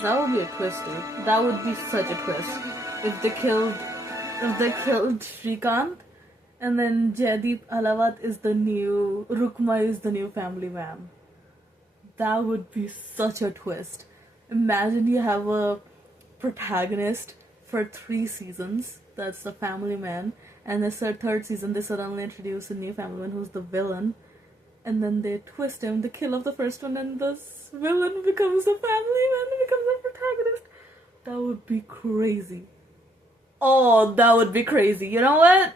That would be a twist, dude. That would be such a twist. If they killed Shrikant and then Jaideep Ahlawat is the new Rukma is the new family man. That would be such a twist. Imagine you have a protagonist for 3 seasons, that's the family man, and the third season they suddenly introduce a new family man who's the villain, and then they twist him, they kill off the first one, and this villain becomes the family man, becomes the protagonist. That would be crazy. Oh, that would be crazy. You know what?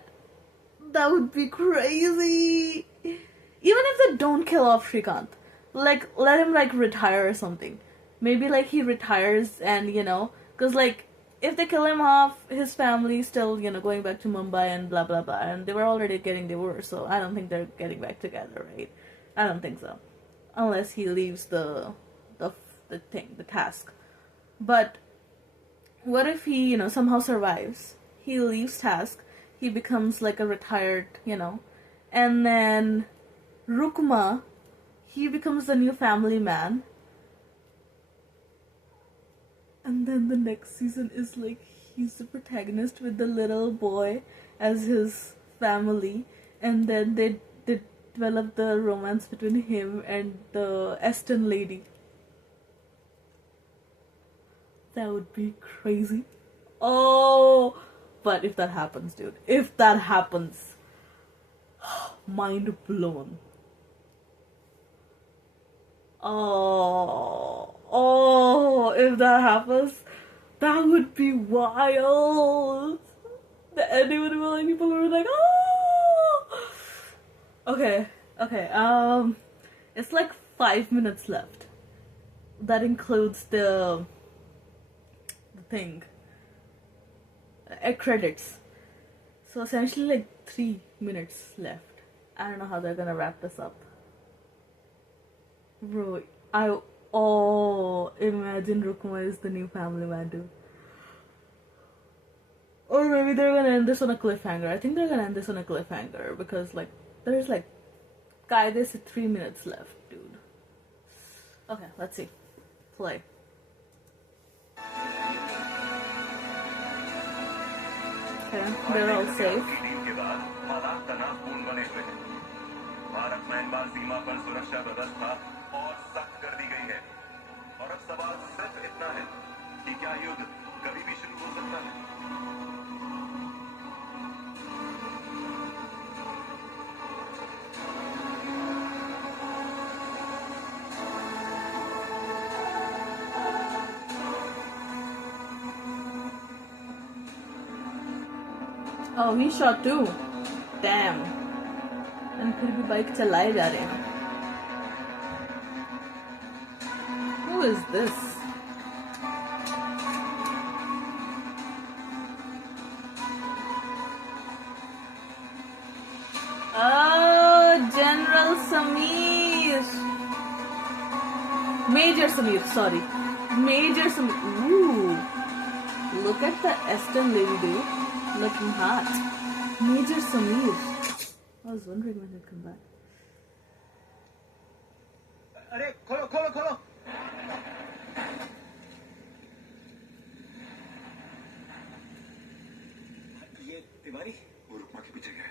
That would be crazy. Even if they don't kill off Shrikant, like, let him, like, retire or something. Maybe, like, he retires and, you know, because, like, if they kill him off, his family still, you know, going back to Mumbai and blah blah blah, and they were already getting divorced, so I don't think they're getting back together, right? I don't think so, unless he leaves the task. But what if he, you know, somehow survives? He leaves task, he becomes like a retired, you know, and then Rukma, he becomes the new family man. And then the next season is like he's the protagonist with the little boy as his family, and then they develop the romance between him and the Aston lady. That would be crazy. Oh, but if that happens, dude, if that happens, mind blown. Oh, if that happens, that would be wild. The ending would be like, people would be like, oh. Okay. It's like 5 minutes left. That includes the thing. Credits. So essentially like 3 minutes left. I don't know how they're gonna wrap this up. Bro, imagine Rukma is the new family man, dude. Or maybe they're gonna end this on a cliffhanger. I think they're gonna end this on a cliffhanger because like there's like there's 3 minutes left, dude. Okay, let's see. Play. Okay, they're all safe. Bharat Myanmar सीमा पर सुरक्षा व्यवस्था और सख्त कर दी गई है और अब सवाल सिर्फ इतना है कि क्या युद्ध कभी भी शुरू हो सकता है। Oh, he shot too. Damn. And फिर भी बाइक चलाए जा रहे हैं. Who is this? Oh, General Samir. Major Samir, sorry. Major Samir. Ooh. Look at the Aston lady, dude. Looking hot. Major Samir. I was wondering when he'd come back. अरे खोलो खोलो खोलो। ये तिवारी वो रुकमा के पीछे गया है।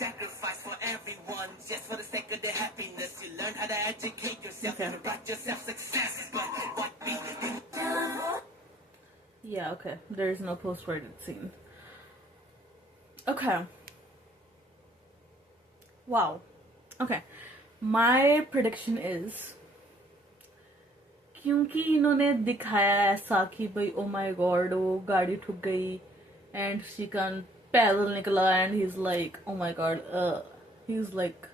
Sacrifice for everyone. just for the sake of the happiness. You learn how to educate yourself and write yourself success. But what be the Yeah, okay. There is no post-credit scene. Okay. Wow. Okay. My prediction is, क्योंकि इन्होंने दिखाया ऐसा कि भाई oh my god वो गाड़ी ठुक गई and श्रीकांत पैदल निकला and he's like oh my god he's like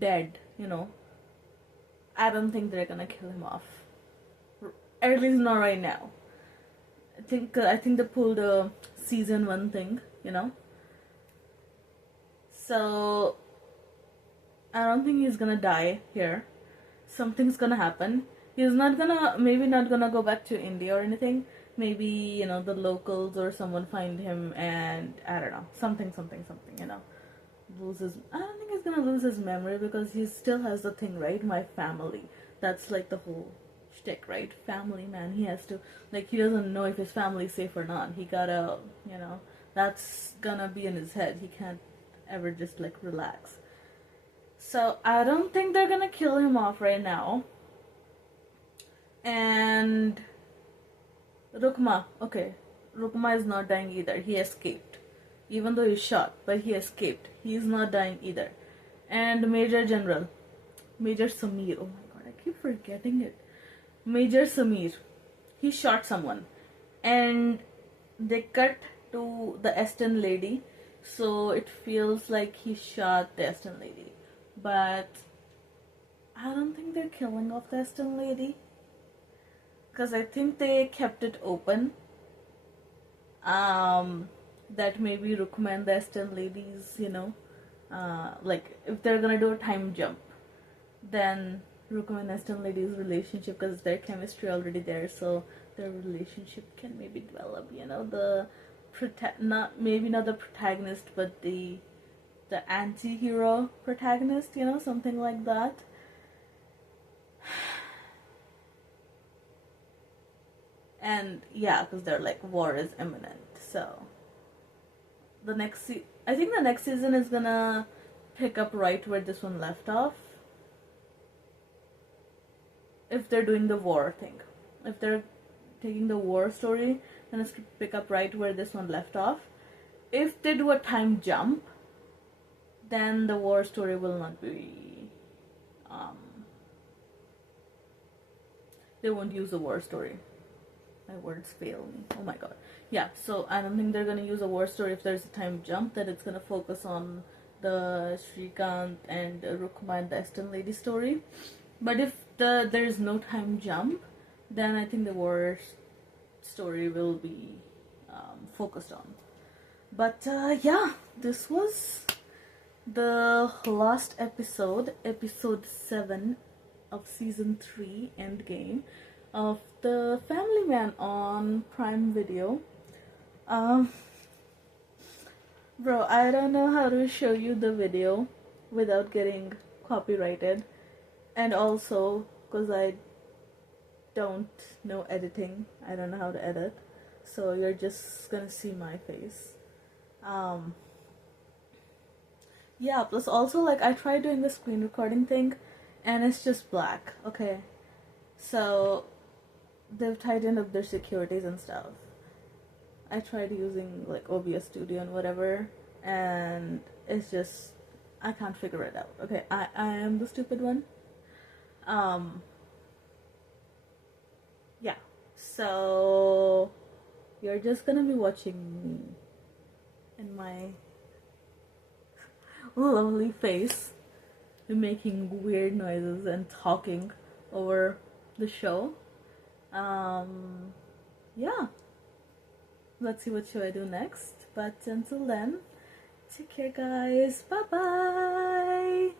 dead, you know. I don't think they're gonna kill him off, at least not right now. I think they pulled a season 1 thing, you know. So I don't think he's gonna die here. Something's gonna happen. He's not gonna go back to India or anything. Maybe, you know, the locals or someone find him and I don't know, something, you know. I don't think he's gonna lose his memory because he still has the thing, right? My family. That's like the whole shtick, right? Family, man. He has to, like, he doesn't know if his family's safe or not. He gotta, you know, that's gonna be in his head. He can't ever just like relax. So I don't think they're gonna kill him off right now. And Rukma, okay, Rukma is not dying either. He escaped. Even though he's shot, but he escaped. He is not dying either. And Major Samir, oh my god, I keep forgetting it. Major Samir, he shot someone. And they cut to the Aston lady, so it feels like he shot the Aston lady. But I don't think they're killing off the Aston lady, because I think they kept it open. That maybe Rukma and the Aston ladies, you know, like if they're gonna do a time jump, then Rukma and Aston ladies' relationship, because their chemistry already there, so their relationship can maybe develop. You know, not the protagonist, but the anti-hero protagonist, you know, something like that. And yeah, because they're like, war is imminent. So I think the next season is gonna pick up right where this one left off. If they're doing the war thing, if they're taking the war story, then it's to pick up right where this one left off. If they do a time jump, then the war story will not be, they won't use the war story. My words fail me. Oh my god. Yeah, so I don't think they're gonna use a war story if there's a time jump, that it's gonna focus on the Shrikant and Rukma and the Aston lady story. But if there's no time jump, then I think the war story will be focused on. But yeah, this was the last episode 7 of season 3 Endgame of The Family Man on Prime Video. Bro, I don't know how to show you the video without getting copyrighted, and also because I don't know editing, I don't know how to edit, so you're just gonna see my face. Yeah, plus also, like, I tried doing the screen recording thing and it's just black. Okay, so they've tightened up their securities and stuff. I tried using like OBS Studio and whatever, and it's just, I can't figure it out. Okay, I am the stupid one. Yeah, so you're just gonna be watching me and my lovely face making weird noises and talking over the show. Yeah, let's see what should I do next, but until then, take care guys, bye bye.